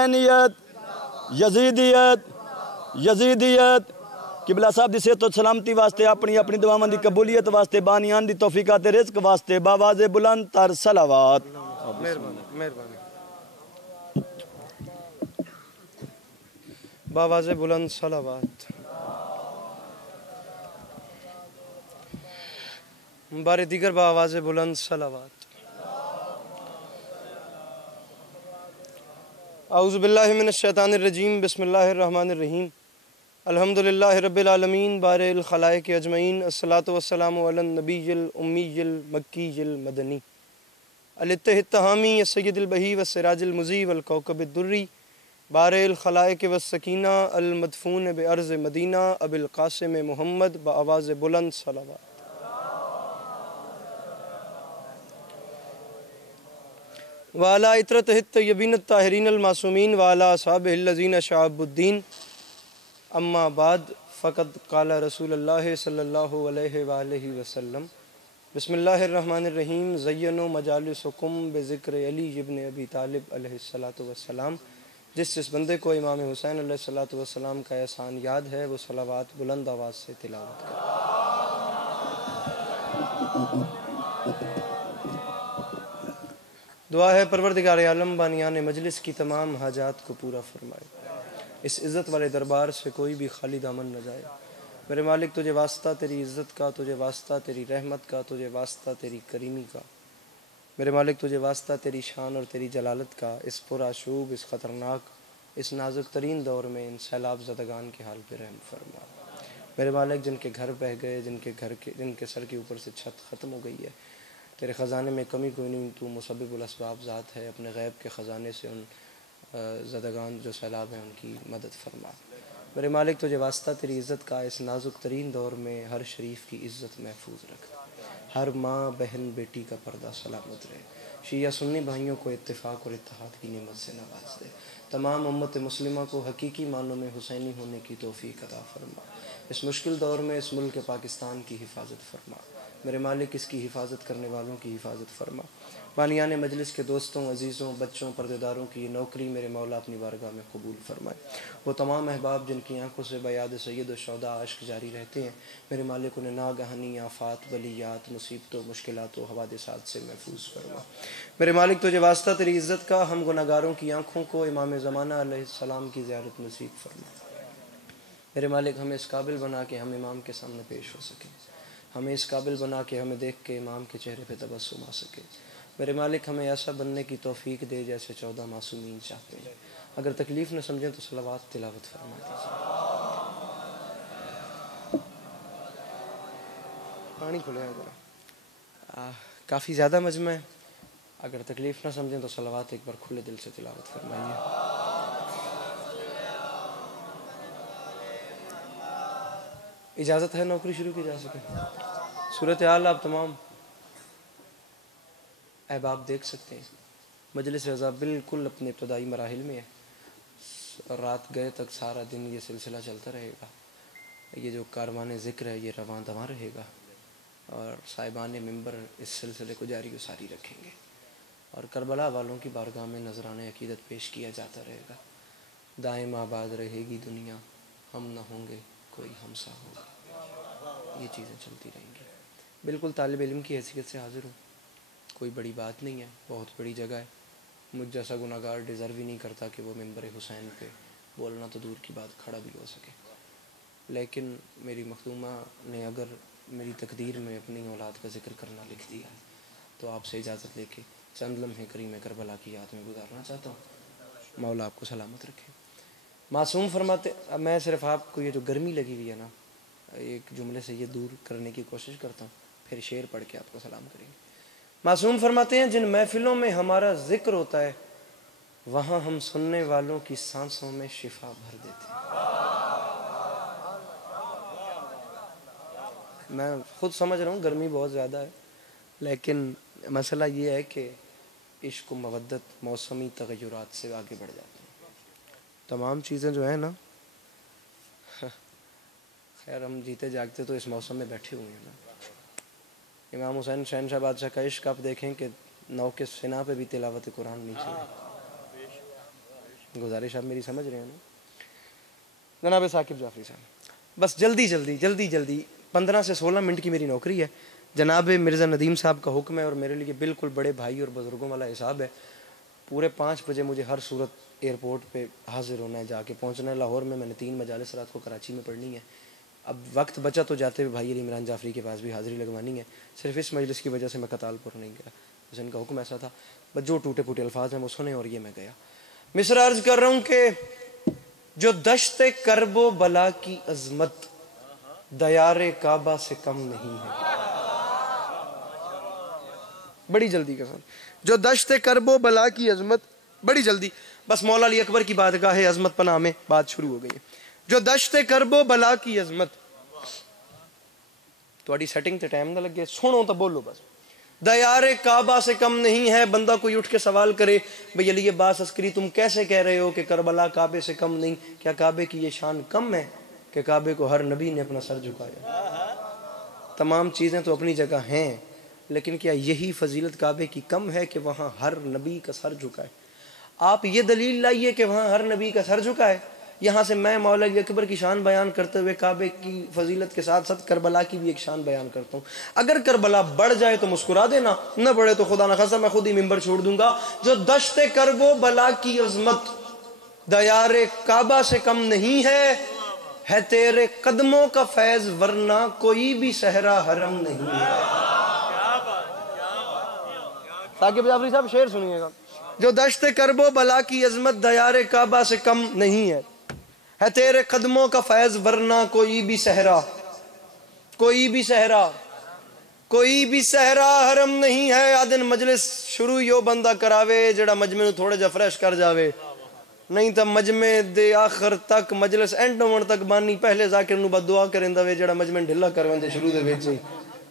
حسینیت یزیدیت یزیدیت قبلہ صاحب دی صحت و سلامتی واسطے اپنی اپنی دعاواں دی قبولیت واسطے بانیان دی توفیقات رزق واسطے باواز بلند تر صلوات. مہربانی باواز بلند صلوات. بار دیگر باواز بلند صلوات. اعوذ باللہ من الشیطان الرجیم. بسم اللہ الرحمن الرحیم. الحمدللہ رب العالمین بار الخلائق اجمعین. الصلاۃ والسلام علی النبی الامی المکی المدنی الاتح التہامی السید البہی والسراج المضی والکوکب الدری بار الخلائق والسکینہ المدفون بارض مدینہ ابی القاسم محمد بآواز بلند صلوات. وعلی اطرتہ الطیبین الطاہرین المعصومین وعلی اصحابہ الذین شعبوا الدین. اما بعد فقد قال رسول اللہ صلی اللہ علیہ وآلہ وسلم. بسم اللہ الرحمن الرحیم. زینوا مجالسکم بذکر علی ابن ابی طالب علیہ الصلاۃ والسلام. جس بندے کو امام حسین علیہ الصلاۃ والسلام کا احسان یاد ہے وہ صلوات بلند آواز سے تلاوت کرے. دعا ہے پروردگار عالم بانیان مجلس کی تمام حاجات کو پورا فرمائے. اس عزت والے دربار سے کوئی بھی خالی دامن نہ جائے. میرے مالک تجھے واسطہ تیری عزت کا، تجھے واسطہ تیری رحمت کا، تجھے واسطہ تیری کریمی کا. میرے مالک تجھے واسطہ تیری شان اور تیری جلالت کا. اس پرآشوب، اس خطرناک، اس نازک ترین دور میں ان سیلاب زدگان کے حال پہ رحم فرما. میرے مالک جن کے گھر بہہ گئے، جن کے سر کے اوپر سے چھت ختم ہو گئی ہے، تیرے خزانے میں کمی کوئی نہیں. تو مسبب الاسباب ذات ہے. اپنے غیب کے خزانے سے ان زدگان جو سیلاب ہیں ان کی مدد فرما. میرے مالک تجھے واسطہ تیری عزت کا اس نازک ترین دور میں ہر شریف کی عزت محفوظ رکھ. ہر ماں بہن بیٹی کا پردہ سلامت رہے. شیعہ سنی بھائیوں کو اتفاق اور اتحاد کی نعمت سے نواز دے. تمام امت مسلمہ کو حقیقی معنوں میں حسینی ہونے کی توفیق عطا فرما. اس مشکل دور میں اس ملک پاکستان کی حفاظت فرما. میرے مالک اس کی حفاظت کرنے والوں کی حفاظت فرما. بانیان مجلس کے دوستوں، عزیزوں، بچوں، پردےداروں کی یہ نوکری میرے مولا اپنی بارگاہ میں قبول فرمائے. وہ تمام احباب جن کی آنکھوں سے بیاد سید الشہداء اشک جاری رہتے ہیں، میرے مالک انہیں ناگہانی آفات، بلیات، مصیبتوں، مشکلات و حوادثات سے محفوظ فرما. میرے مالک تجھے واسطہ تیری عزت کا ہم گناہگاروں کی آنکھوں کو امام زمانہ علیہ السلام کی زیارت نصیب فرما. میرے مالک ہمیں اس قابل بنا کہ ہم امام کے سامنے پیش ہو سکیں. ہمیں اس قابل بنا کہ ہمیں دیکھ کے امام کے چہرے پہ تبسم آ سکے. میرے مالک ہمیں ایسا بننے کی توفیق دے جیسے 14 معصومین چاہتے ہیں. اگر تکلیف نہ سمجھیں تو صلوات تلاوت فرما دیجیے. پانی کھلے ذرا. کافی زیادہ مجمع ہے. اگر تکلیف نہ سمجھیں تو صلوات ایک بار کھلے دل سے تلاوت فرمائیے. اجازت ہے نوکری شروع کی جا سکے. صورتحال آپ تمام احباب دیکھ سکتے ہیں. مجلس رضا بالکل اپنے ابتدائی مراحل میں ہے. رات گئے تک سارا دن یہ سلسلہ چلتا رہے گا. یہ جو کاروان ذکر ہے یہ رواں دواں رہے گا اور صاحبان ممبر اس سلسلے کو جاری و ساری رکھیں گے اور کربلا والوں کی بارگاہ میں نذرانِ عقیدت پیش کیا جاتا رہے گا. دائم آباد رہے گی دنیا، ہم نہ ہوں گے کوئی ہمسا ہوگا. یہ چیزیں چلتی رہیں گی. بالکل طالب علم کی حیثیت سے حاضر ہوں. کوئی بڑی بات نہیں ہے، بہت بڑی جگہ ہے. مجھ جیسا گناہگار ڈیزرو ہی نہیں کرتا کہ وہ ممبر حسین پہ بولنا تو دور کی بات کھڑا بھی ہو سکے. لیکن میری مخدومہ نے اگر میری تقدیر میں اپنی اولاد کا ذکر کرنا لکھ دیا ہے تو آپ سے اجازت لے کے چند لمحے کریم کربلا کی یاد میں گزارنا چاہتا ہوں. مولا آپ کو سلامت رکھے. معصوم فرماتے، میں صرف آپ کو یہ جو گرمی لگی ہوئی ہے نا، ایک جملے سے یہ دور کرنے کی کوشش کرتا ہوں، پھر شعر پڑھ کے آپ کو سلام کریں گے. معصوم فرماتے ہیں جن محفلوں میں ہمارا ذکر ہوتا ہے وہاں ہم سننے والوں کی سانسوں میں شفا بھر دیتے ہیں. میں خود سمجھ رہا ہوں گرمی بہت زیادہ ہے، لیکن مسئلہ یہ ہے کہ عشق و مودت موسمی تغیرات سے آگے بڑھ جاتے ہیں. تمام چیزیں جو ہیں نا، خیر ہم جیتے جاگتے تو اس موسم میں بیٹھے ہوئے ہیں نا. امام حسین شہنشاہ بادشاہ کا عشق آپ دیکھیں کہ نو کے سنا پہ بھی تلاوت قرآن نہیں چلی. گزارش آپ میری سمجھ رہے ہیں نا جناب ثاقب جعفری صاحب؟ بس جلدی 15 سے 16 منٹ کی میری نوکری ہے. جناب مرزا ندیم صاحب کا حکم ہے اور میرے لیے بالکل بڑے بھائی اور بزرگوں والا حساب ہے. پورے 5 بجے مجھے ہر صورت ایئرپورٹ پہ حاضر ہونا ہے, جا کے پہنچنا ہے لاہور میں. میں نے 3 مجالس رات کو کراچی میں پڑھنی ہے. اب وقت بچا تو جاتے ہوئے بھائی علی عمران جعفری کے پاس بھی حاضری لگوانی ہے. صرف اس مجلس کی وجہ سے میں کتال پور نہیں گیا, بس ان کا حکم ایسا تھا. بس جو ٹوٹے پھوٹے الفاظ ہیں وہ سنے اور یہ میں گیا. مصرع عرض کر رہا ہوں کہ جو دشت کرب و بلا کی عظمت دیار کعبہ سے کم نہیں ہے. بڑی جلدی کا سن, جو دشت کرب و بلا کی عظمت, بڑی جلدی, بس مولا علی اکبر کی بارگاہ عظمت پناہ میں بات شروع ہو گئی ہے. جو دشت کرب و بلا کی عظمت, تھوڑی سیٹنگ تے ٹائم نہ لگے, سنو تو بولو بس. دیار کعبہ سے کم نہیں ہے. بندہ کوئی اٹھ کے سوال کرے بھئی علی عباس عسکری تم کیسے کہہ رہے ہو کہ کربلا کعبے سے کم نہیں؟ کیا کعبے کی یہ شان کم ہے کہ کعبے کو ہر نبی نے اپنا سر جھکایا؟ تمام چیزیں تو اپنی جگہ ہیں, لیکن کیا یہی فضیلت کعبے کی کم ہے کہ وہاں ہر نبی کا سر جھکائے؟ آپ یہ دلیل لائیے کہ وہاں ہر نبی کا سر جھکائے. یہاں سے میں مولا علی اکبر کی شان بیان کرتے ہوئے کعبے کی فضیلت کے ساتھ ساتھ کربلا کی بھی ایک شان بیان کرتا ہوں. اگر کربلا بڑھ جائے تو مسکرا دینا, نہ بڑھے تو خدا نہ خاصا میں خود ہی ممبر چھوڑ دوں گا. جو دشت کرب و بلا کی عظمت دیار کعبہ سے کم نہیں ہے تیرے قدموں کا فیض ورنہ کوئی بھی صحرا حرم نہیں ہے. ثاقب جعفری صاحب شعر سنیے گا. جو دشت کرب و بلا کی عظمت دیار کعبہ سے کم نہیں ہے تیرے قدموں کا فیض ورنہ کوئی بھی صحرا حرم نہیں ہے. آدن مجلس شروع یو بندہ کراوے جڑا مجمع نو تھوڑے جا فریش کر جاوے, نہیں تو مجمع دے آخر تک مجلس اینڈ ہونے تک بانی پہلے ذاکر نو بد دعا کریندا وے جڑا مجمع ڈھلا کروان دے شروع دے وچ ہی.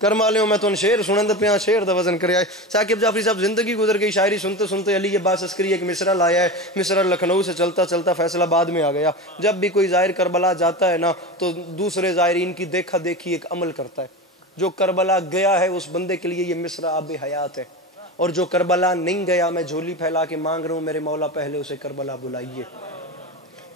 کرمالیوں میں تو شعر سنند پیا, شعر دا وزن کریا ہے. ثاقب جعفری صاحب زندگی گزر گئی, شاعری سنتے سنتے علی عباس عسکری ایک مصرع لایا ہے. مصرع لکھنؤ سے چلتا چلتا فیصل آباد میں آ گیا. جب بھی کوئی زائر کربلا جاتا ہے نا تو دوسرے زائرین کی دیکھا دیکھی ایک عمل کرتا ہے. جو کربلا گیا ہے اس بندے کے لیے یہ مصرع آب حیات ہے, اور جو کربلا نہیں گیا میں جھولی پھیلا کے مانگ رہا ہوں میرے مولا پہلے اسے کربلا بلائیے.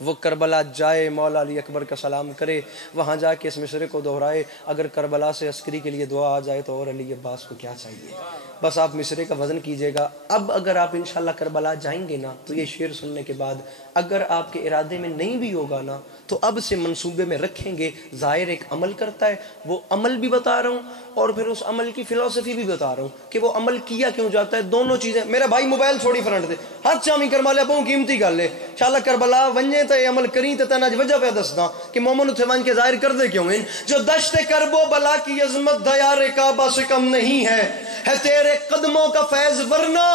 وہ کربلا جائے, مولا علی اکبر کا سلام کرے, وہاں جا کے اس مصرے کو دہرائے. اگر کربلا سے عسکری کے لیے دعا آ جائے تو اور علی عباس کو کیا چاہیے. بس آپ مصرے کا وزن کیجئے گا. اب اگر آپ انشاءاللہ کربلا جائیں گے نا تو یہ شعر سننے کے بعد اگر آپ کے ارادے میں نہیں بھی ہوگا نا تو اب سے منصوبے میں رکھیں گے. ظاہر ایک عمل کرتا ہے, وہ عمل بھی بتا رہا ہوں اور پھر اس عمل کی فلسفی بھی بتا رہا ہوں کہ وہ عمل کیا کیوں جاتا ہے. دونوں چیزیں. میرا بھائی موبائل چھوڑی فرنٹ دے, ہاتھ چامی کرما لیا بہت قیمتی گل ہے. انشاءاللہ کربلا ونجے تے عمل کریں تے تناج وجہ پہ دسدا کہ مومن اتھے ون کے ظاہر کر دے کیوں ہیں. جو دشت کرب و بلا کی عظمت دیار کعبہ سے کم نہیں ہے تیرے قدموں کا فیض ورنہ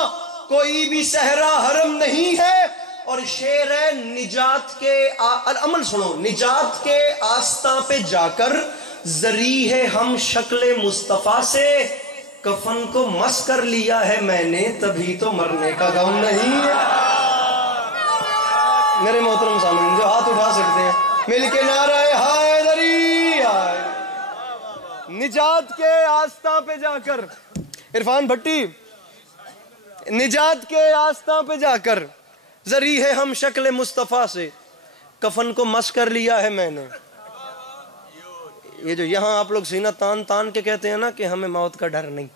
کوئی بھی صحرا حرم نہیں ہے. اور شعر ہے نجات کے عمل سنو. نجات کے آستاں پہ جا کر زری ہے ہم شکل مصطفیٰ سے, کفن کو مس کر لیا ہے میں نے تبھی تو مرنے کا غم نہیں ہے. میرے محترم سامعین جو ہاتھ اٹھا سکتے ہیں مل کے نعرہ حیدری. نجات کے آستاں پہ جا کر, عرفان بھٹی, نجات کے آستاں پہ جا کر زری ہے ہم شکل مصطفیٰ سے, کفن کو مس کر لیا ہے میں نے. یہ جو یہاں آپ لوگ سینہ تان تان کے کہتے ہیں نا کہ ہمیں موت کا ڈر نہیں,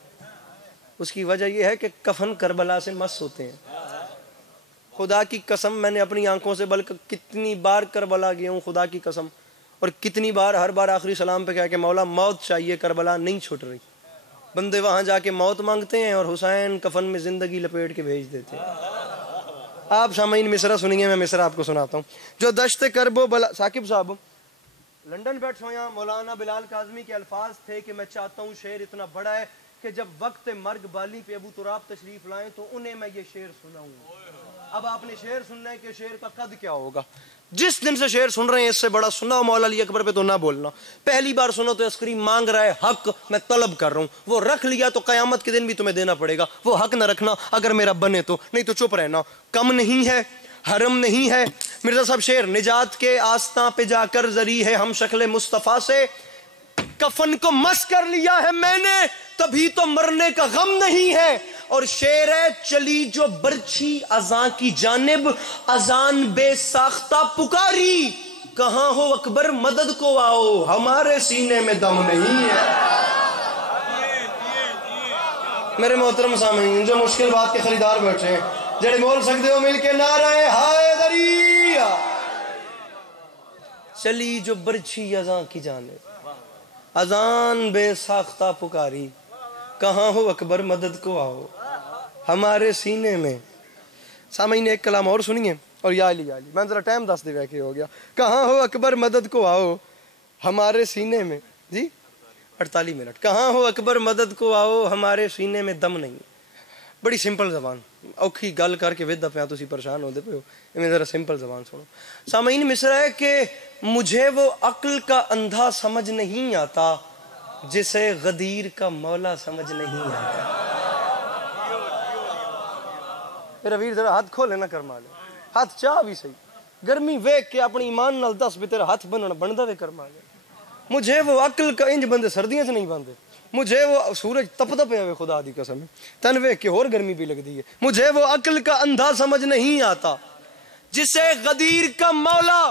اس کی وجہ یہ ہے کہ کفن کربلا سے مس ہوتے ہیں. خدا کی قسم میں نے اپنی آنکھوں سے بلکہ کتنی بار کربلا گیا ہوں, خدا کی قسم, اور کتنی بار ہر بار آخری سلام پہ کہا کہ مولا موت چاہیے, کربلا نہیں چھوٹ رہی. بندے وہاں جا کے موت مانگتے ہیں اور حسین کفن میں زندگی لپیٹ کے بھیج دیتے ہیں. آپ سامعین مصرع سنیے, میں مصرع آپ کو سناتا ہوں. جو دشت کرب و بلا. ثاقب صاحب لندن بیٹھے ہوئے ہیں, مولانا بلال کاظمی کے الفاظ تھے کہ میں چاہتا ہوں شعر اتنا بڑا ہے کہ جب وقت مرگ بالی پہ ابو تراب تشریف لائیں تو انہیں میں یہ شعر سناؤں. اب آپ نے شعر سننا ہے کہ شعر کا قد کیا ہوگا. جس دن سے شعر سن رہے ہیں اس سے بڑا سنا مولا علی اکبر پہ تو نہ بولنا. پہلی بار سنو تو عسکری مانگ رہا ہے حق, میں طلب کر رہا ہوں. وہ رکھ لیا تو قیامت کے دن بھی تمہیں دینا پڑے گا. وہ حق نہ رکھنا اگر میرا بنے تو, نہیں تو چپ رہنا. کم نہیں ہے, حرم نہیں ہے. مرزا صاحب شعر. نجات کے آستاں پہ جا کر زری ہے ہم شکل مصطفیٰ سے, کفن کو مس کر لیا ہے میں نے تبھی تو مرنے کا غم نہیں ہے. اور شعر ہے چلی جو برچھی اذاں کی جانب اذان بے ساختہ پکاری کہاں ہو اکبر مدد کو آؤ ہمارے سینے میں دم نہیں ہے. میرے محترم سامعین جو مشکل بات کے خریدار بیٹھے ہیں جڑے بول سکتے ہو مل کے نعرہ حیدری چلی جو برچھی اذاں کی جانب اذان بے ساختہ پکاری کہاں ہو اکبر مدد کو آؤ ہمارے سینے میں. سامعین ایک کلام اور سنیے اور یا علی میں ذرا ٹائم دس دے کہ ہو گیا. کہاں ہو اکبر مدد کو آؤ ہمارے سینے میں جی 48 منٹ. کہاں ہو اکبر مدد کو آؤ ہمارے سینے میں دم نہیں. بڑی سمپل زبان اوکھی گل کر کے ودا پیا تسی پریشان ہوتے پے ہو میں ذرا سمپل زبان سنو. سامعین مصرع ہے کہ مجھے وہ عقل کا اندھا سمجھ نہیں آتا جسے غدیر کا مولا سمجھ نہیں آتا. میرا ویر ذرا ہاتھ کھولے نہ کرما لے ہاتھ چاہ بھی صحیح گرمی ویک کے اپنی ایمان نال دس بھی تیرا ہاتھ بندا وے کرما لے. مجھے وہ عقل کا انج بندے سردیاں سے نہیں بندے مجھے وہ سورج تپتا پیا ہوئے خدا دی قسم تن ویک کے اور گرمی بھی لگتی ہے. مجھے وہ عقل کا اندھا سمجھ نہیں آتا جسے غدیر کا مولا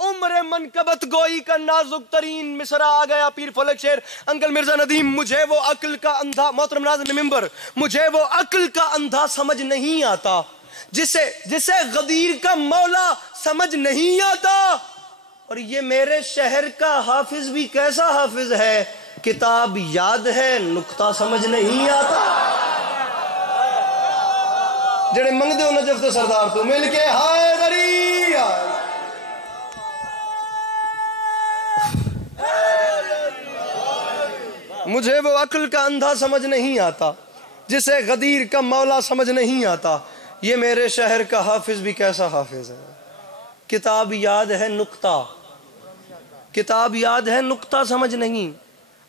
عمر منقبت گوئی کا نازک ترین مصرع آ گیا پیر فلک شیر انکل مرزا ندیم. مجھے وہ عقل کا اندھا محترم ناظرین ممبر مجھے وہ عقل کا اندھا سمجھ نہیں آتا جسے غدیر کا مولا سمجھ نہیں آتا. اور یہ میرے شہر کا حافظ بھی کیسا حافظ ہے کتاب یاد ہے نقطہ سمجھ نہیں آتا. جڑے منگ دے نجف تو سردار تو مل کے حیدری مجھے وہ عقل کا اندھا سمجھ نہیں آتا جسے غدیر کا مولا سمجھ نہیں آتا. یہ میرے شہر کا حافظ بھی کیسا حافظ ہے کتاب یاد ہے نقطہ کتاب یاد ہے نقطہ سمجھ نہیں.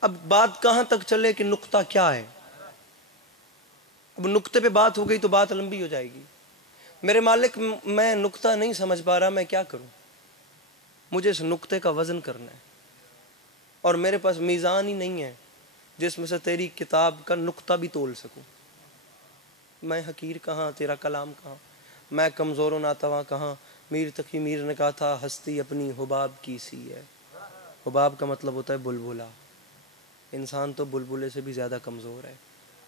اب بات کہاں تک چلے کہ نقطہ کیا ہے. اب نقطے پہ بات ہو گئی تو بات لمبی ہو جائے گی. میرے مالک میں نقطہ نہیں سمجھ پا رہا میں کیا کروں. مجھے اس نقطے کا وزن کرنا ہے اور میرے پاس میزان ہی نہیں ہے جس میں سے تیری کتاب کا نقطہ بھی تول سکوں. میں حقیر کہاں تیرا کلام کہاں میں کمزور و ناتواں کہاں. میر تقی میر نے کہا تھا ہستی اپنی حباب کی سی ہے. حباب کا مطلب ہوتا ہے بلبلا. انسان تو بلبلے سے بھی زیادہ کمزور ہے.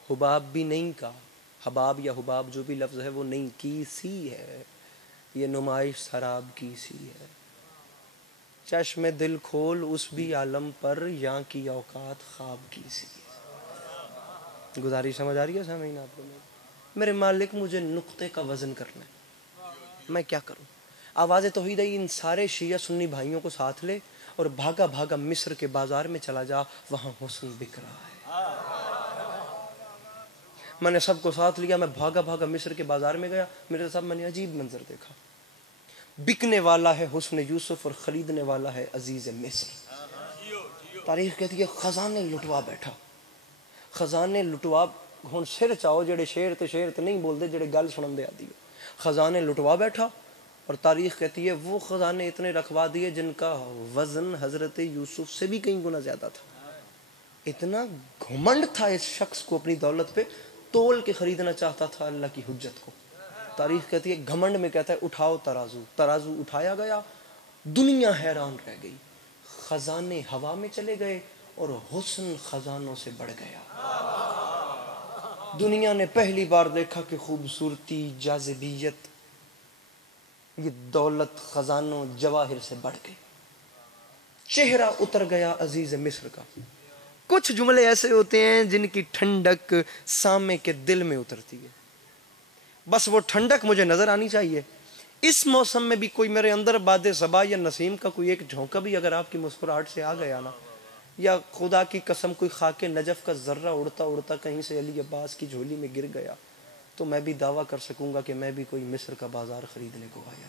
حباب بھی نہیں کا حباب یا حباب جو بھی لفظ ہے وہ نہیں کی سی ہے. یہ نمائش سراب کی سی ہے. چشم دل کھول اس بھی عالم پر یہاں کی اوقات خواب کی سی ہے. گزارش سمجھ آ رہی ہے سامعین آپ لوگوں. میرے مالک مجھے نقطے کا وزن کرنا ہے میں کیا کروں. آواز توحید ان سارے شیعہ سنی بھائیوں کو ساتھ لے اور بھاگا بھاگا مصر کے بازار میں چلا جا وہاں حسن بک رہا ہے. میں نے سب کو ساتھ لیا میں بھاگا بھاگا مصر کے بازار میں گیا. میرے صاحب میں نے عجیب منظر دیکھا. بکنے والا ہے حسن یوسف اور خریدنے والا ہے عزیز مصر. تاریخ کہتی ہے خزانے لٹوا بیٹھا. خزانے لٹوا ہن سر چاہو جڑے شیر تے نہیں بولتے جڑے گل سنن دے آدی ہو. خزانے لٹوا بیٹھا اور تاریخ کہتی ہے وہ خزانے اتنے رکھوا دیے جن کا وزن حضرت یوسف سے بھی کئی گنا زیادہ تھا. اتنا گھمنڈ تھا اس شخص کو اپنی دولت پہ تول کے خریدنا چاہتا تھا اللہ کی حجت کو. تاریخ کہتی ہے گھمنڈ میں کہتا ہے اٹھاؤ ترازو. ترازو اٹھایا گیا دنیا حیران رہ گئی. خزانے ہوا میں چلے گئے اور حسن خزانوں سے بڑھ گیا. دنیا نے پہلی بار دیکھا کہ خوبصورتی جاذبیت یہ دولت خزانوں جواہر سے بڑھ گئی. چہرہ اتر گیا عزیز مصر کا. کچھ جملے ایسے ہوتے ہیں جن کی ٹھنڈک سامع کے دل میں اترتی ہے. بس وہ ٹھنڈک مجھے نظر آنی چاہیے. اس موسم میں بھی کوئی میرے اندر باد صبا یا نسیم کا کوئی ایک جھونکا بھی اگر آپ کی مسکراہٹ سے آ گیا نا یا خدا کی قسم کوئی خاک نجف کا ذرہ اڑتا اڑتا کہیں سے علی عباس کی جھولی میں گر گیا تو میں بھی دعویٰ کر سکوں گا کہ میں بھی کوئی مصر کا بازار خریدنے کو آیا.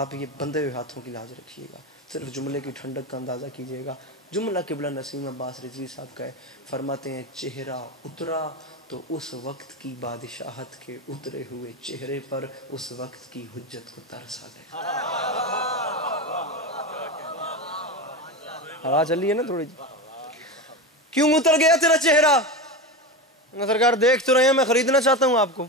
آپ یہ بندے ہوئے ہاتھوں کی لاز رکھیے گا. صرف جملے کی ٹھنڈک کا اندازہ کیجیے گا. جملہ قبلہ نسیم عباس رضوی صاحب کا ہے. فرماتے ہیں چہرہ اترا تو اس وقت کی بادشاہت کے اترے ہوئے چہرے پر اس وقت کی حجت کو ترس آ گیا. ہوا چلی ہے نا تھوڑی جی. کیوں اتر گیا تیرا چہرہ؟ سرکار دیکھ تو رہے ہیں میں خریدنا چاہتا ہوں آپ کو.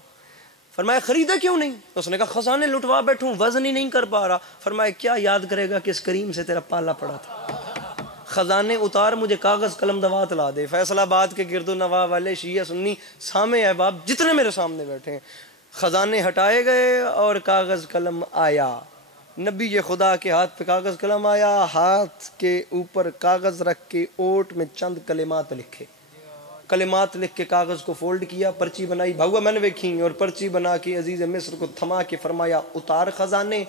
فرمایا خریدا کیوں نہیں؟ اس نے کہا خزانے لٹوا بیٹھوں, وزن ہی نہیں کر پا رہا. فرمایا کیا یاد کرے گا کہ اس کریم سے تیرا پالا پڑا تھا. خزانے اتار, مجھے کاغذ قلم دوات لا دے. فیصل آباد کے گرد و نواح والے شیعہ سنی سامع احباب جتنے میرے سامنے بیٹھے ہیں, خزانے ہٹائے گئے اور کاغذ قلم آیا. نبی یہ خدا کے ہاتھ پہ کاغذ قلم آیا, ہاتھ کے اوپر کاغذ رکھ کے اوٹ میں چند کلمات لکھے. کلمات لکھ کے کاغذ کو فولڈ کیا, پرچی بنائی, بھاؤا میں نے دیکھی, اور پرچی بنا کے عزیز مصر کو تھما کے فرمایا اتار خزانے,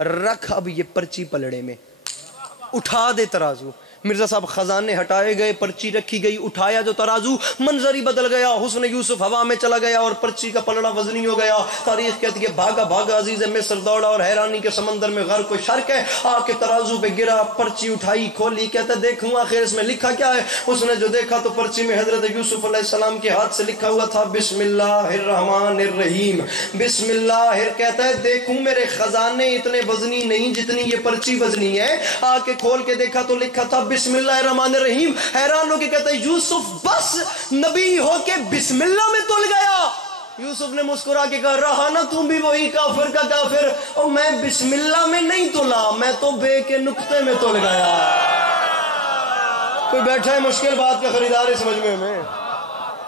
رکھ اب یہ پرچی پلڑے میں, اٹھا دے ترازو. مرزا صاحب خزانے ہٹائے گئے, پرچی رکھی گئی, اٹھایا جو ترازو, منظر ہی بدل گیا. حسن یوسف ہوا میں چلا گیا اور پرچی کا پلڑا وزنی ہو گیا. تاریخ کہتی ہے بھاگا بھاگا عزیز مصر دوڑا اور حیرانی کے سمندر میں غرق و شرک ہے. آ کے ترازو پہ گرا, پرچی اٹھائی, کھولی, کہتا دیکھوں آخر اس میں لکھا کیا ہے. اس نے جو دیکھا تو پرچی میں حضرت یوسف علیہ السلام کے ہاتھ سے لکھا ہوا تھا بسم اللہ الرحمن الرحیم. بسم اللہ. کہتا ہے دیکھوں میرے خزانے اتنے وزنی نہیں جتنی یہ پرچی وزنی ہے. آ کے کھول کے دیکھا تو لکھا تھا بسم اللہ الرحمن الرحیم. حیران ہو کے کہتا ہے یوسف بس نبی ہو کے بسم اللہ میں تل گیا. یوسف نے مسکرا کے کہا رہا نا تم بھی وہی کافر کا کافر, اور میں بسم اللہ میں نہیں تلا, میں تو بے کے نقطے میں تل گیا. کوئی بیٹھا ہے مشکل بات کا خریدار اس مجمع میں,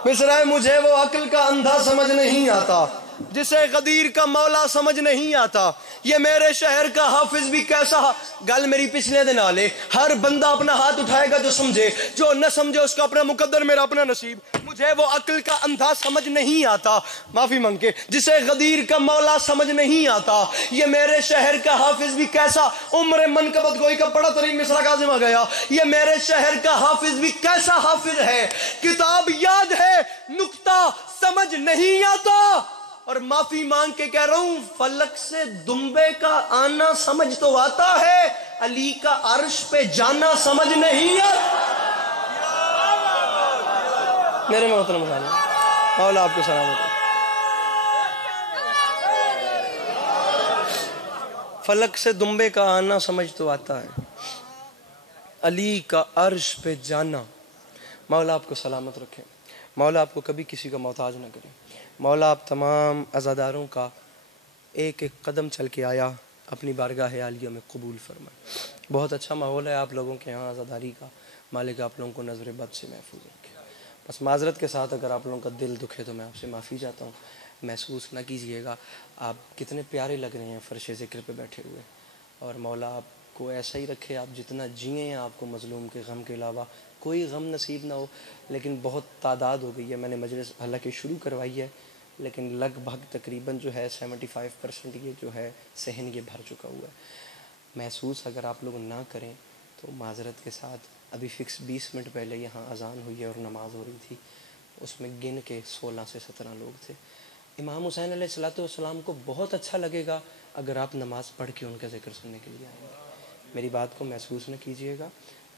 مصر ہے مجھے وہ عقل کا اندھا سمجھ نہیں آتا جسے غدیر کا مولا سمجھ نہیں آتا. یہ میرے شہر کا حافظ بھی کیسا, گل میری پچھلے دن آلے, ہر بندہ اپنا ہاتھ اٹھائے گا جو سمجھے, جو نہ سمجھے اس کا اپنا مقدر میرا اپنا نصیب. مجھے وہ عقل کا اندھا سمجھ نہیں آتا, معافی مانگ کے, جسے غدیر کا مولا سمجھ نہیں آتا. یہ میرے شہر کا حافظ بھی کیسا, عمر منقبت گوئی کا بڑا ترین مصرع کاظم آ گیا. یہ میرے شہر کا حافظ بھی کیسا حافظ ہے, کتاب یاد ہے نقطہ سمجھ نہیں آتا. اور معافی مانگ کے کہہ رہا ہوں فلک سے دمبے کا آنا سمجھ تو آتا ہے, علی کا عرش پہ جانا سمجھ نہیں آتا. میرے محترم مولا آپ کو سلامت ہو. فلک سے دمبے کا آنا سمجھ تو آتا ہے, علی کا عرش پہ جانا. مولا آپ کو سلامت رکھے, مولا آپ کو کبھی کسی کا محتاج نہ کرے. مولا آپ تمام عزاداروں کا ایک ایک قدم چل کے آیا اپنی بارگاہ عالیہ میں قبول فرمائے. بہت اچھا ماحول ہے آپ لوگوں کے یہاں عزاداری کا, مالک آپ لوگوں کو نظر بد سے محفوظ رکھے. بس معذرت کے ساتھ اگر آپ لوگوں کا دل دکھے تو میں آپ سے معافی چاہتا ہوں, محسوس نہ کیجئے گا. آپ کتنے پیارے لگ رہے ہیں فرش ذکر پہ بیٹھے ہوئے, اور مولا آپ کو ایسا ہی رکھے, آپ جتنا جئیں آپ کو مظلوم کے غم کے علاوہ کوئی غم نصیب نہ ہو. لیکن بہت تعداد ہو گئی ہے, میں نے مجلس حالانکہ شروع کروائی ہے لیکن لگ بھگ تقریباً جو ہے 75% یہ جو ہے صحن یہ بھر چکا ہوا ہے. محسوس اگر آپ لوگ نہ کریں تو معذرت کے ساتھ, ابھی فکس 20 منٹ پہلے یہاں اذان ہوئی ہے اور نماز ہو رہی تھی, اس میں گن کے 16 سے 17 لوگ تھے. امام حسین علیہ السلام کو بہت اچھا لگے گا اگر آپ نماز پڑھ کے ان کا ذکر سننے کے لیے آئیں گے. میری بات کو محسوس نہ کیجیے گا,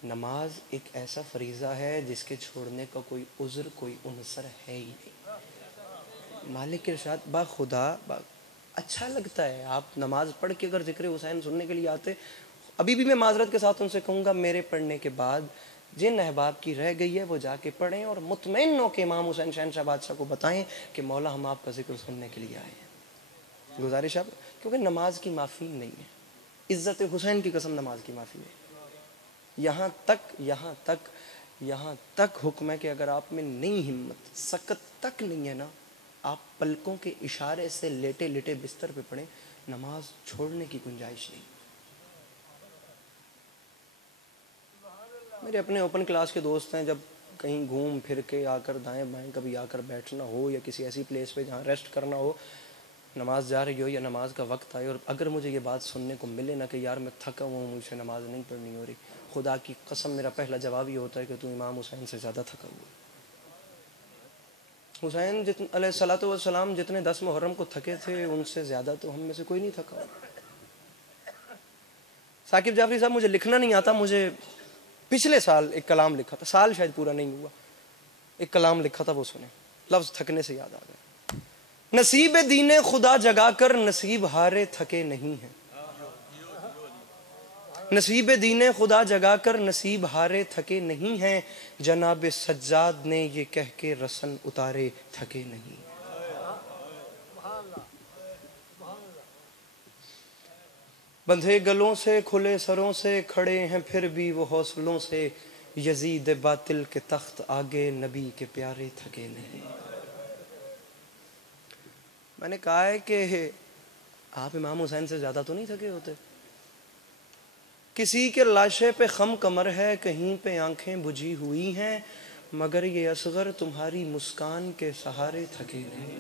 نماز ایک ایسا فریضہ ہے جس کے چھوڑنے کا کوئی عذر کوئی عنصر ہے ہی نہیں. مالک کے ارشاد با خدا اچھا لگتا ہے آپ نماز پڑھ کے اگر ذکر حسین سننے کے لیے آتے. ابھی بھی میں معذرت کے ساتھ ان سے کہوں گا میرے پڑھنے کے بعد جن احباب کی رہ گئی ہے وہ جا کے پڑھیں اور مطمئن ہو کہ امام حسین شہنشاہ بادشاہ کو بتائیں کہ مولا ہم آپ کا ذکر سننے کے لیے آئے ہیں. گزارش آپ, کیونکہ نماز کی معافی نہیں ہے, عزت حسین کی قسم نماز کی معافی نہیں. یہاں تک حکم ہے کہ اگر آپ میں نہیں ہمت, سکت تک نہیں ہے نا, آپ پلکوں کے اشارے سے لیٹے لیٹے بستر پہ پڑھیں, نماز چھوڑنے کی گنجائش نہیں. میرے اپنے اوپن کلاس کے دوست ہیں, جب کہیں گھوم پھر کے آ کر دائیں بائیں کبھی آ کر بیٹھنا ہو یا کسی ایسی پلیس پہ جہاں ریسٹ کرنا ہو, نماز جا رہی ہو یا نماز کا وقت آئے, اور اگر مجھے یہ بات سننے کو ملے نا کہ یار میں تھکا ہوا ہوں, مجھ سے نماز نہیں پڑھنی ہو رہی, خدا کی قسم میرا پہلا جواب یہ ہوتا ہے کہ تو امام حسین سے زیادہ تھکا ہوا. حسین علیہ السلام جتنے 10 محرم کو تھکے تھے ان سے زیادہ تو ہم میں سے کوئی نہیں تھکا. ثاقب جعفری صاحب مجھے لکھنا نہیں آتا, مجھے پچھلے سال ایک کلام لکھا تھا, سال شاید پورا نہیں ہوا, ایک کلام لکھا تھا وہ سنیں, لفظ تھکنے سے یاد آ گیا. نصیب دین خدا جگا کر نصیب ہارے تھکے نہیں ہیں, نصیب دین خدا جگا کر نصیب ہارے تھکے نہیں ہیں، جناب سجاد نے یہ کہہ کے رسن اتارے تھکے نہیں۔ بندھے گلوں سے کھلے سروں سے کھڑے ہیں پھر بھی وہ حوصلوں سے، یزید باطل کے تخت آگے نبی کے پیارے تھکے نہیں۔ میں نے کہا ہے کہ آپ امام حسین سے زیادہ تو نہیں تھکے ہوتے؟ کسی کے لاشے پہ خم کمر ہے، کہیں پہ آنکھیں بجھی ہوئی ہیں، مگر یہ اصغر تمہاری مسکان کے سہارے تھکے نہیں۔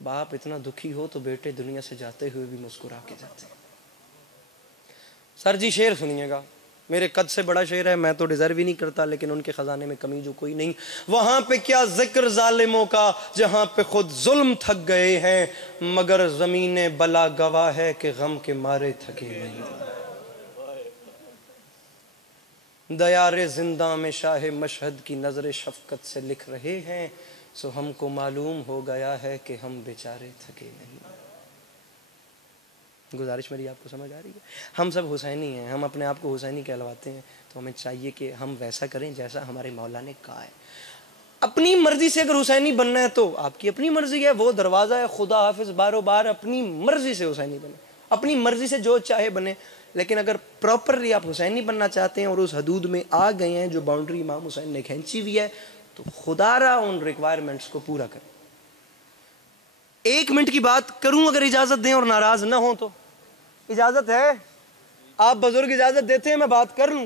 باپ اتنا دکھی ہو تو بیٹے دنیا سے جاتے ہوئے بھی مسکرا کے جاتے ہیں۔ سر جی شعر سنیے گا، میرے قد سے بڑا شعر ہے، میں تو ڈیزرو ہی نہیں کرتا، لیکن ان کے خزانے میں کمی جو کوئی نہیں۔ وہاں پہ کیا ذکر ظالموں کا جہاں پہ خود ظلم تھک گئے ہیں، مگر زمین بلا گواہ ہے کہ غم کے مارے تھکے نہیں۔ دیار زنداں میں شاہ مشہد کی نظر شفقت سے لکھ رہے ہیں، سو ہم کو معلوم ہو گیا ہے کہ ہم بیچارے تھکے نہیں۔ گزارش میری آپ کو سمجھ آ رہی ہے؟ ہم سب حسینی ہیں، ہم اپنے آپ کو حسینی کہلواتے ہیں، تو ہمیں چاہیے کہ ہم ویسا کریں جیسا ہمارے مولا نے کہا ہے۔ اپنی مرضی سے اگر حسینی بننا ہے تو آپ کی اپنی مرضی ہے، وہ دروازہ ہے خدا حافظ، بارو بار اپنی مرضی سے حسینی بنے، اپنی مرضی سے جو چاہے بنے۔ لیکن اگر پراپرلی آپ حسینی بننا چاہتے ہیں اور اس حدود میں آ گئے ہیں جو باؤنڈری امام حسین نے کھینچی ہوئی ہے، تو خدا را ان ریکوائرمنٹس کو پورا کریں۔ 1 منٹ کی بات کروں اگر اجازت دیں اور ناراض نہ ہوں تو؟ اجازت ہے؟ آپ بزرگ اجازت دیتے ہیں میں بات کر لوں؟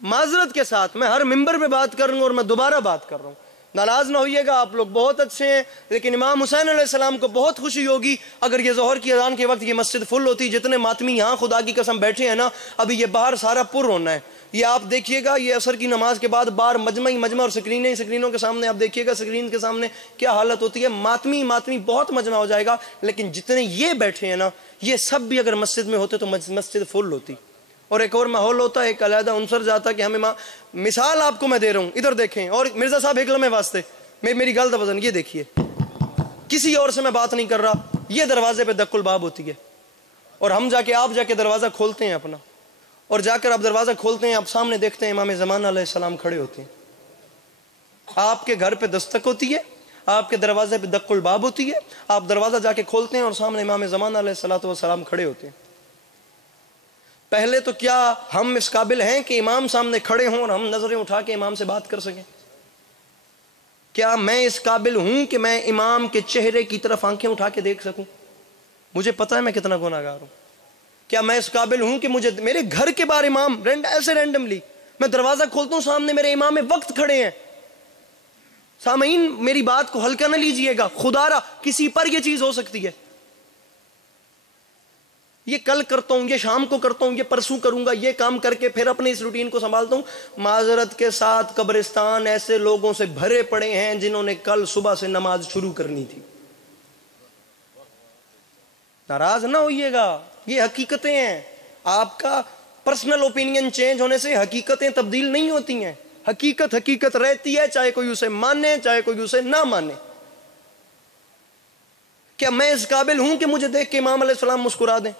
معذرت کے ساتھ میں ہر ممبر پہ بات کر لوں اور میں دوبارہ بات کر رہا ہوں، ناراض نہ ہوئیے گا، آپ لوگ بہت اچھے ہیں، لیکن امام حسین علیہ السلام کو بہت خوشی ہوگی اگر یہ ظہر کی اذان کے وقت یہ مسجد فل ہوتی۔ جتنے ماتمی یہاں خدا کی قسم بیٹھے ہیں نا، ابھی یہ باہر سارا پر ہونا ہے۔ یہ آپ دیکھیے گا، یہ عصر کی نماز کے بعد باہر مجمع اور سکرینوں کے سامنے آپ دیکھیے گا، سکرین کے سامنے کیا حالت ہوتی ہے، ماتمی بہت مجمع ہو جائے گا، لیکن جتنے یہ بیٹھے ہیں نا، یہ سب بھی اگر مسجد میں ہوتے تو مسجد فل ہوتی، اور ایک اور ماحول ہوتا ہے، ایک علیحدہ عنصر جاتا کہ ہمیں مثال آپ کو میں دے رہا ہوں، ادھر دیکھیں، اور مرزا صاحب ایک لمحے واسطے میری گل وزن یہ دیکھیے، کسی اور سے میں بات نہیں کر رہا، یہ دروازے پہ دق الباب ہوتی ہے، اور ہم آپ جا کے دروازہ کھولتے ہیں اپنا، اور جا کر آپ دروازہ کھولتے ہیں، آپ سامنے دیکھتے ہیں امام زمان علیہ السلام کھڑے ہوتے ہیں، آپ کے گھر پہ دستک ہوتی ہے، آپ کے دروازے پہ دق الباب ہوتی ہے، آپ دروازہ جا کے کھولتے ہیں اور سامنے امام زمان علیہ السلام کھڑے ہوتے ہیں۔ پہلے تو کیا ہم اس قابل ہیں کہ امام سامنے کھڑے ہوں اور ہم نظریں اٹھا کے امام سے بات کر سکیں؟ کیا میں اس قابل ہوں کہ میں امام کے چہرے کی طرف آنکھیں اٹھا کے دیکھ سکوں؟ مجھے پتا ہے میں کتنا گناہگار ہوں۔ کیا میں اس قابل ہوں کہ مجھے میرے گھر کے باہر امام ایسے رینڈملی میں دروازہ کھولتا ہوں، سامنے میرے امام وقت کھڑے ہیں؟ سامعین میری بات کو ہلکا نہ لیجئے گا، خدا را کسی پر یہ چیز ہو سکتی ہے، یہ کل کرتا ہوں، یہ شام کو کرتا ہوں، یہ پرسوں کروں گا، یہ کام کر کے پھر اپنے اس روٹین کو سنبھالتا ہوں۔ معذرت کے ساتھ قبرستان ایسے لوگوں سے بھرے پڑے ہیں جنہوں نے کل صبح سے نماز شروع کرنی تھی۔ ناراض نہ ہوئیے گا، یہ حقیقتیں ہیں۔ آپ کا پرسنل اوپینین چینج ہونے سے حقیقتیں تبدیل نہیں ہوتی ہیں، حقیقت رہتی ہے، چاہے کوئی اسے مانے چاہے کوئی اسے نہ مانے۔ کیا میں اس قابل ہوں کہ مجھے دیکھ کے امام علیہ السلام مسکرا دیں؟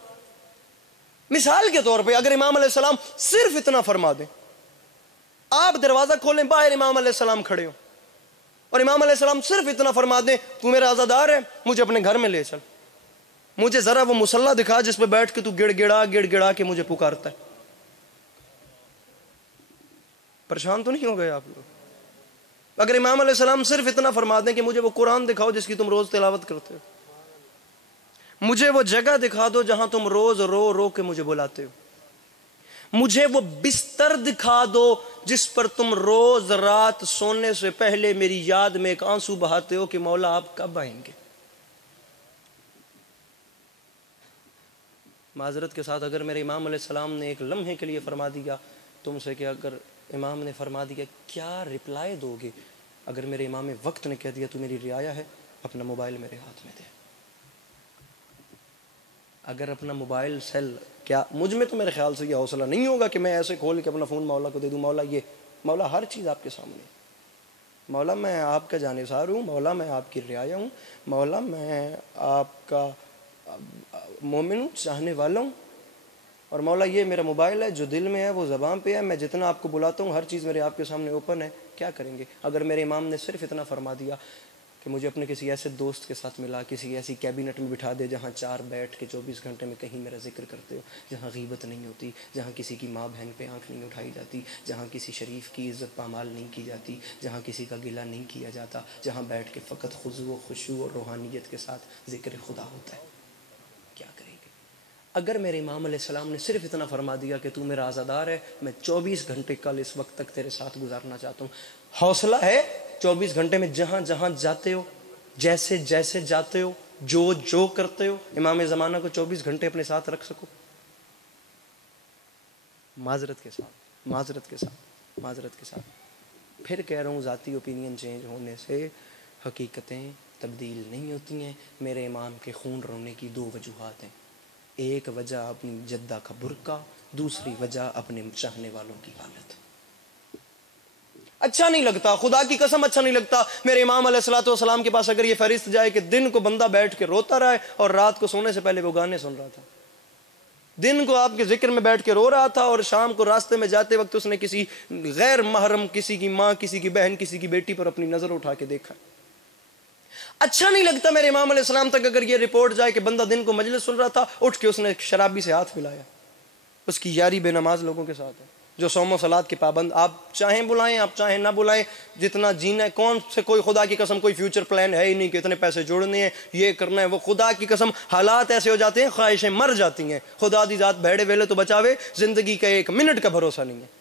مثال کے طور پہ اگر امام علیہ السلام صرف اتنا فرما دیں، آپ دروازہ کھولیں، باہر امام علیہ السلام کھڑے ہو، اور امام علیہ السلام صرف اتنا فرما دیں، تو میرا عزادار ہے، مجھے اپنے گھر میں لے چل، مجھے ذرا وہ مصلی دکھا جس پہ بیٹھ کے تو گڑ گڑا کے مجھے پکارتا ہے۔ پریشان تو نہیں ہو گئے آپ لوگ؟ اگر امام علیہ السلام صرف اتنا فرما دیں کہ مجھے وہ قرآن دکھاؤ جس کی تم روز تلاوت کرتے ہو، مجھے وہ جگہ دکھا دو جہاں تم روز رو رو کے مجھے بلاتے ہو، مجھے وہ بستر دکھا دو جس پر تم روز رات سونے سے پہلے میری یاد میں ایک آنسو بہاتے ہو کہ مولا آپ کب آئیں گے۔ معذرت کے ساتھ اگر میرے امام علیہ السلام نے ایک لمحے کے لیے فرما دیا تم سے کہ اگر امام نے فرما دیا کیا رپلائی دو گے؟ اگر میرے امام وقت نے کہہ دیا تو میری رعایا ہے، اپنا موبائل میرے ہاتھ میں دے۔ اگر اپنا موبائل سیل، کیا مجھ میں تو میرے خیال سے یہ حوصلہ نہیں ہوگا کہ میں ایسے کھول کے اپنا فون مولا کو دے دوں، مولا ہر چیز آپ کے سامنے، مولا میں آپ کا جانثار ہوں، مولا میں آپ کی رعایا ہوں، مولا میں آپ کا مومن ہوں، چاہنے والا ہوں، اور مولا یہ میرا موبائل ہے، جو دل میں ہے وہ زبان پہ ہے، میں جتنا آپ کو بلاتا ہوں ہر چیز میرے آپ کے سامنے اوپن ہے، کیا کریں گے؟ اگر میرے امام نے صرف اتنا فرما دیا کہ مجھے اپنے کسی ایسے دوست کے ساتھ ملا، کسی ایسی کیبنٹ میں بٹھا دے جہاں 4 بیٹھ کے 24 گھنٹے میں کہیں میرا ذکر کرتے ہو، جہاں غیبت نہیں ہوتی، جہاں کسی کی ماں بہن پہ آنکھ نہیں اٹھائی جاتی، جہاں کسی شریف کی عزت پامال نہیں کی جاتی، جہاں کسی کا گلہ نہیں کیا جاتا، جہاں بیٹھ کے فقط خضوع و خشوع اور روحانیت کے ساتھ ذکر خدا ہوتا ہے، کیا کریں گے؟ اگر میرے امام علیہ السلام نے صرف اتنا فرما دیا کہ تو میرا عزادار ہے، میں 24 گھنٹے کل اس وقت تک تیرے ساتھ گزارنا چاہتا ہوں، حوصلہ ہے 24 گھنٹے میں جہاں جہاں جاتے ہو، جیسے جیسے جاتے ہو، جو جو کرتے ہو، امام زمانہ کو 24 گھنٹے اپنے ساتھ رکھ سکو؟ معذرت کے ساتھ، معذرت کے ساتھ، معذرت کے ساتھ پھر کہہ رہا ہوں، ذاتی اوپینین چینج ہونے سے حقیقتیں تبدیل نہیں ہوتی ہیں۔ میرے امام کے خون رونے کی 2 وجوہات ہیں، ایک وجہ اپنی جدہ کا برقع، دوسری وجہ اپنے چاہنے والوں کی حالت۔ اچھا نہیں لگتا، خدا کی قسم اچھا نہیں لگتا میرے امام علیہ الصلوۃ والسلام کے پاس اگر یہ فہرست جائے کہ دن کو بندہ بیٹھ کے روتا رہا ہے اور رات کو سونے سے پہلے وہ گانے سن رہا تھا، دن کو آپ کے ذکر میں بیٹھ کے رو رہا تھا اور شام کو راستے میں جاتے وقت اس نے کسی غیر محرم، کسی کی ماں، کسی کی بہن، کسی کی بیٹی پر اپنی نظر اٹھا کے دیکھا۔ اچھا نہیں لگتا میرے امام علیہ السلام تک اگر یہ رپورٹ جائے کہ بندہ دن کو مجلس سن رہا تھا، اٹھ کے اس نے شرابی سے ہاتھ ملایا، اس کی یاری بے نماز لوگوں کے ساتھ ہے، جو صوم و صلات کے پابند، آپ چاہیں بلائیں آپ چاہیں نہ بلائیں، جتنا جینا ہے، کون سے کوئی خدا کی قسم کوئی فیوچر پلان ہے ہی نہیں کہ اتنے پیسے جوڑنے ہیں، یہ کرنا ہے، وہ خدا کی قسم حالات ایسے ہو جاتے ہیں، خواہشیں مر جاتی ہیں، خدا دی ذات بھیڑے ویلے تو بچاوے، زندگی کا 1 منٹ کا بھروسہ نہیں ہے۔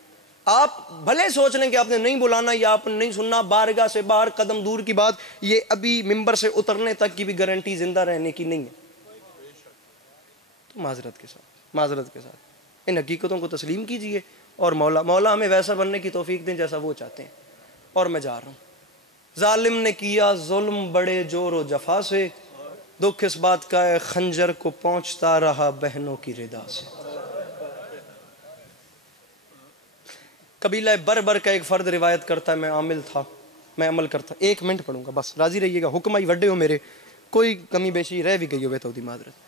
آپ بھلے سوچ لیں کہ آپ نے نہیں بلانا یا آپ نے نہیں سننا، بارگاہ سے باہر قدم دور کی بات، یہ ابھی ممبر سے اترنے تک کی بھی گارنٹی زندہ رہنے کی نہیں ہے۔ تو معذرت کے ساتھ، معذرت کے ساتھ ان حقیقتوں کو تسلیم کیجئے، اور مولا ہمیں ویسا بننے کی توفیق دیں جیسا وہ چاہتے ہیں۔ اور میں جا رہا ہوں، ظالم نے کیا ظلم بڑے جور و جفا سے، دکھ اس بات کا ہے خنجر کو پہنچتا رہا بہنوں کی ردا سے۔ قبیلہ بربر کا ایک فرد روایت کرتا ہے، میں عامل تھا، میں عمل کرتا، 1 منٹ پڑھوں گا بس، راضی رہیے گا، حکم آئی وڈے ہو میرے، کوئی کمی بیشی رہ بھی گئی ہوئے تو دی معذرت۔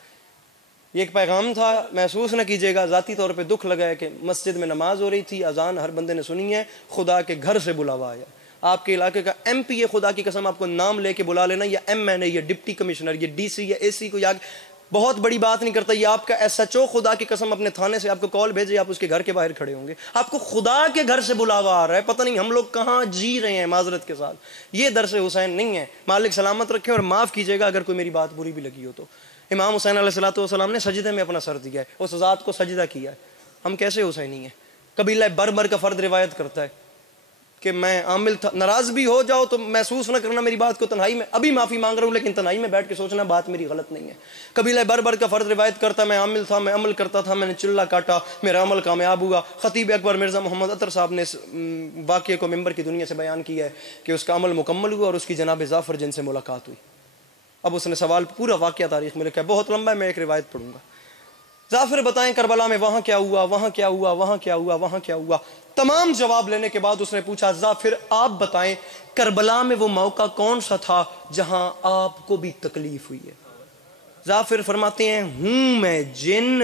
یہ ایک پیغام تھا، محسوس نہ کیجیے گا، ذاتی طور پہ دکھ لگا ہے کہ مسجد میں نماز ہو رہی تھی، اذان ہر بندے نے سنی ہے، خدا کے گھر سے بلاوا آیا، آپ کے علاقے کا ایم پی، یہ خدا کی قسم آپ کو نام لے کے بلا لینا، یا ایم این اے، یا ڈپٹی کمشنر، یا ڈی سی، یا اے سی، کو یا بہت بڑی بات نہیں کرتا، یہ آپ کا ایس ایچ او خدا کی قسم اپنے تھانے سے آپ کو کال بھیجے، آپ اس کے گھر کے باہر کھڑے ہوں گے، آپ کو خدا کے گھر سے بلاوا آ رہا ہے، پتہ نہیں ہم لوگ کہاں جی رہے ہیں معذرت کے ساتھ۔ یہ درس حسین نہیں ہے، مالک سلامت رکھے، اور معاف کیجیے گا اگر کوئی میری بات بری بھی لگی ہو تو۔ امام حسین علیہ الصلوۃ والسلام نے سجدے میں اپنا سر دیا ہے، اس ذات کو سجدہ کیا ہے، ہم کیسے حسینی ہیں؟ قبیلہ بربر کا فرد روایت کرتا ہے کہ میں عامل تھا، ناراض بھی ہو جاؤ تو محسوس نہ کرنا میری بات کو، تنہائی میں ابھی معافی مانگ رہا ہوں، لیکن تنہائی میں بیٹھ کے سوچنا بات میری غلط نہیں ہے۔ قبیلہ بربر کا فرد روایت کرتا ہے، میں عامل تھا، میں عمل کرتا تھا، میں نے چلہ کاٹا، میرا عمل کامیاب ہوا۔ خطیب اکبر مرزا محمد عطر صاحب نے اس واقعے کو ممبر کی دنیا سے بیان کیا ہے کہ اس کا عمل مکمل ہوا اور اس کی جناب ظافر جن سے ملاقات ہوئی۔ اب اس نے سوال، پورا واقعہ تاریخ میں لکھا ہے، بہت لمبا ہے، میں ایک روایت پڑھوں گا۔ ظافر بتائیں کربلا میں وہاں کیا ہوا، وہاں کیا ہوا، وہاں کیا ہوا، وہاں کیا ہوا۔ تمام جواب لینے کے بعد اس نے پوچھا، ظافر آپ بتائیں کربلا میں وہ موقع کون سا تھا جہاں آپ کو بھی تکلیف ہوئی ہے؟ ظافر فرماتے ہیں، ہوں میں جن،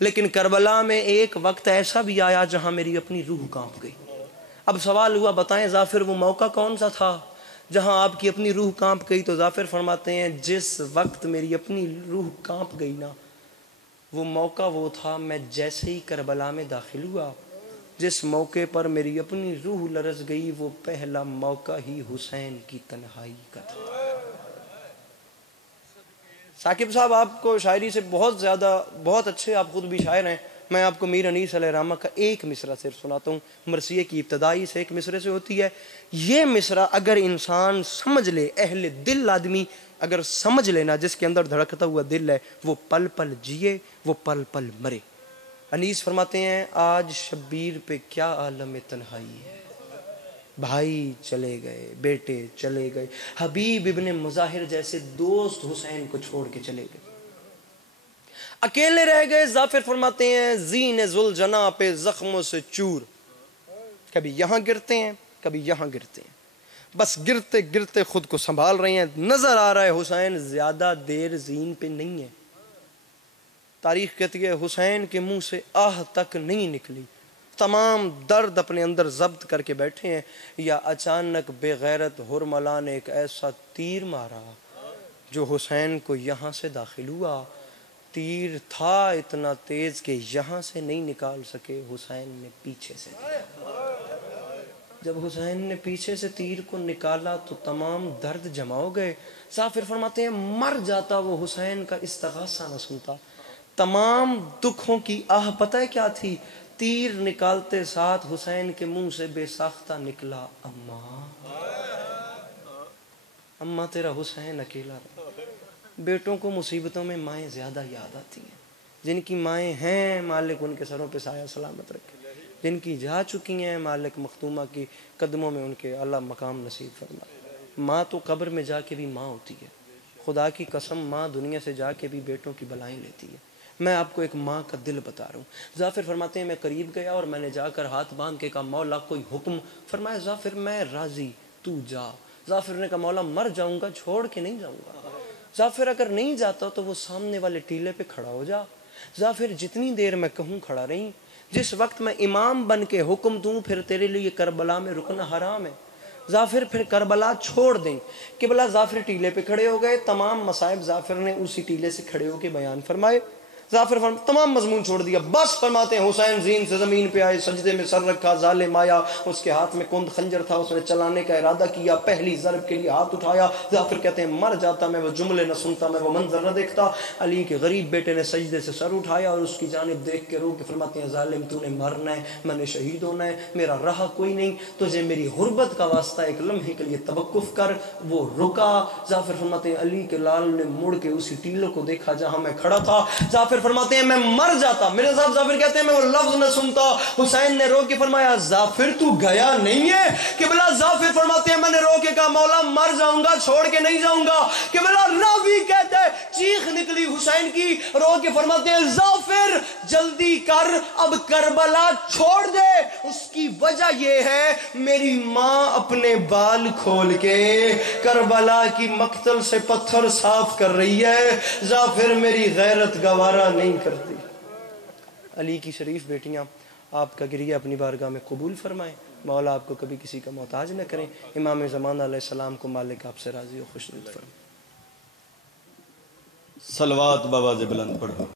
لیکن کربلا میں ایک وقت ایسا بھی آیا جہاں میری اپنی روح کانپ گئی۔ اب سوال ہوا، بتائیں ظافر وہ موقع کون سا تھا جہاں آپ کی اپنی روح کانپ گئی؟ تو ظافر فرماتے ہیں، جس وقت میری اپنی روح کانپ گئی نا، وہ موقع وہ تھا میں جیسے ہی کربلا میں داخل ہوا، جس موقع پر میری اپنی روح لرز گئی، وہ پہلا موقع ہی حسین کی تنہائی کا تھا۔ ثاقب صاحب آپ کو شاعری سے بہت زیادہ، بہت اچھے، آپ خود بھی شاعر ہیں، میں آپ کو میر انیس علیہ الرحمہ کا ایک مصرع صرف سناتا ہوں، مرثیے کی ابتدائی سے ایک مصرے سے ہوتی ہے۔ یہ مصرع اگر انسان سمجھ لے، اہل دل آدمی اگر سمجھ لینا، جس کے اندر دھڑکتا ہوا دل ہے، وہ پل پل جیے، وہ پل پل مرے۔ انیس فرماتے ہیں، آج شبیر پہ کیا عالم تنہائی ہے، بھائی چلے گئے، بیٹے چلے گئے، حبیب ابن مظاہر جیسے دوست حسین کو چھوڑ کے چلے گئے، اکیلے رہ گئے۔ ظافر فرماتے ہیں، زین ذوالجناح پہ زخموں سے چور، کبھی یہاں گرتے ہیں کبھی یہاں گرتے ہیں، بس گرتے گرتے خود کو سنبھال رہے ہیں۔ نظر آ رہا ہے حسین زیادہ دیر زین پہ نہیں ہے، تاریخ کہتی ہے حسین کے منہ سے آہ تک نہیں نکلی، تمام درد اپنے اندر ضبط کر کے بیٹھے ہیں، یا اچانک بے غیرت ہرملا نے ایک ایسا تیر مارا جو حسین کو یہاں سے داخل ہوا۔ تیر تھا اتنا تیز کہ یہاں سے نہیں نکال سکے، حسین نے پیچھے سے نکالا۔ جب حسین نے پیچھے سے تیر کو نکالا تو تمام درد جمع ہو گئے۔ ظافر فرماتے ہیں مر جاتا وہ حسین کا استغاثہ نہ سنتا۔ تمام دکھوں کی آہ پتہ ہے کیا تھی؟ تیر نکالتے ساتھ حسین کے منہ سے بے ساختہ نکلا اماں، اماں تیرا حسین اکیلا رہا۔ بیٹوں کو مصیبتوں میں مائیں زیادہ یاد آتی ہیں۔ جن کی مائیں ہیں مالک ان کے سروں پہ سایہ سلامت رکھے، جن کی جا چکی ہیں مالک مختومہ کی قدموں میں ان کے اعلیٰ مقام نصیب فرمائے۔ ماں تو قبر میں جا کے بھی ماں ہوتی ہے، خدا کی قسم ماں دنیا سے جا کے بھی بیٹوں کی بلائیں لیتی ہے۔ میں آپ کو ایک ماں کا دل بتا رہا ہوں۔ ظافر فرماتے ہیں میں قریب گیا اور میں نے جا کر ہاتھ باندھ کے کہا مولا کوئی حکم؟ فرمایا ظافر میں راضی، تو جا۔ ظافر نے کہا مولا مر جاؤں گا، چھوڑ کے نہیں جاؤں گا۔ ظافر اگر نہیں جاتا تو وہ سامنے والے ٹیلے پہ کھڑا ہو جا۔ ظافر جتنی دیر میں کہوں کھڑا رہی، جس وقت میں امام بن کے حکم دوں پھر تیرے لیے کربلا میں رکنا حرام ہے۔ ظافر پھر کربلا چھوڑ دیں۔ قبلہ ظافر ٹیلے پہ کھڑے ہو گئے، تمام مصائب ظافر نے اسی ٹیلے سے کھڑے ہو کے بیان فرمائے۔ ظافر تمام مضمون چھوڑ دیا، بس فرماتے ہیں حسین زین سے زمین پہ آئے، سجدے میں سر رکھا، ظالم آیا، اس کے ہاتھ میں کند خنجر تھا، اس نے چلانے کا ارادہ کیا، پہلی ضرب کے لیے ہاتھ اٹھایا۔ ظافر کہتے ہیں مر جاتا، میں وہ جملے نہ سنتا، میں وہ منظر نہ دیکھتا۔ علی کے غریب بیٹے نے سجدے سے سر اٹھایا اور اس کی جانب دیکھ کے رو کے فرماتے ہیں ظالم تو نے مرنا ہے، میں نے شہید ہونا ہے، میرا رہا کوئی نہیں، تجھے میری غربت کا واسطہ ایک لمحے کے لیے توقف کر۔ وہ رکا۔ ظافر فرماتے ہیں علی کے لال نے مڑ کے اسی ٹیلوں کو دیکھا جہاں میں کھڑا تھا۔ ظافر فرماتے ہیں میں مر جاتا، میرے صاحب ظافر کہتے ہیں میں وہ لفظ نہ سنتا۔ حسین نے رو کے فرمایا ظافر تو گیا نہیں ہے؟ قبلہ ظافر فرماتے ہیں میں نے رو کے کہا مولا مر جاؤں گا، چھوڑ کے نہیں جاؤں گا۔ قبلہ راوی کہتے ہیں چیخ نکلی حسین کی، رو کے فرماتے ہیں ظافر جلدی کر، اب کربلا چھوڑ دے۔ اس کی وجہ یہ ہے میری ماں اپنے بال کھول کے کربلا کی مقتل سے پتھر صاف کر رہی ہے، ظافر میری غیرت گوارا نہیں کرتی۔ علی کی شریف بیٹیاں آپ کا گریہ اپنی بارگاہ میں قبول فرمائیں، مولا آپ کو کبھی کسی کا محتاج نہ کریں، امام زمانہ علیہ السلام کو مالک آپ سے راضی و خوشنود فرمائے۔ صلوات بآواز بلند پڑھو۔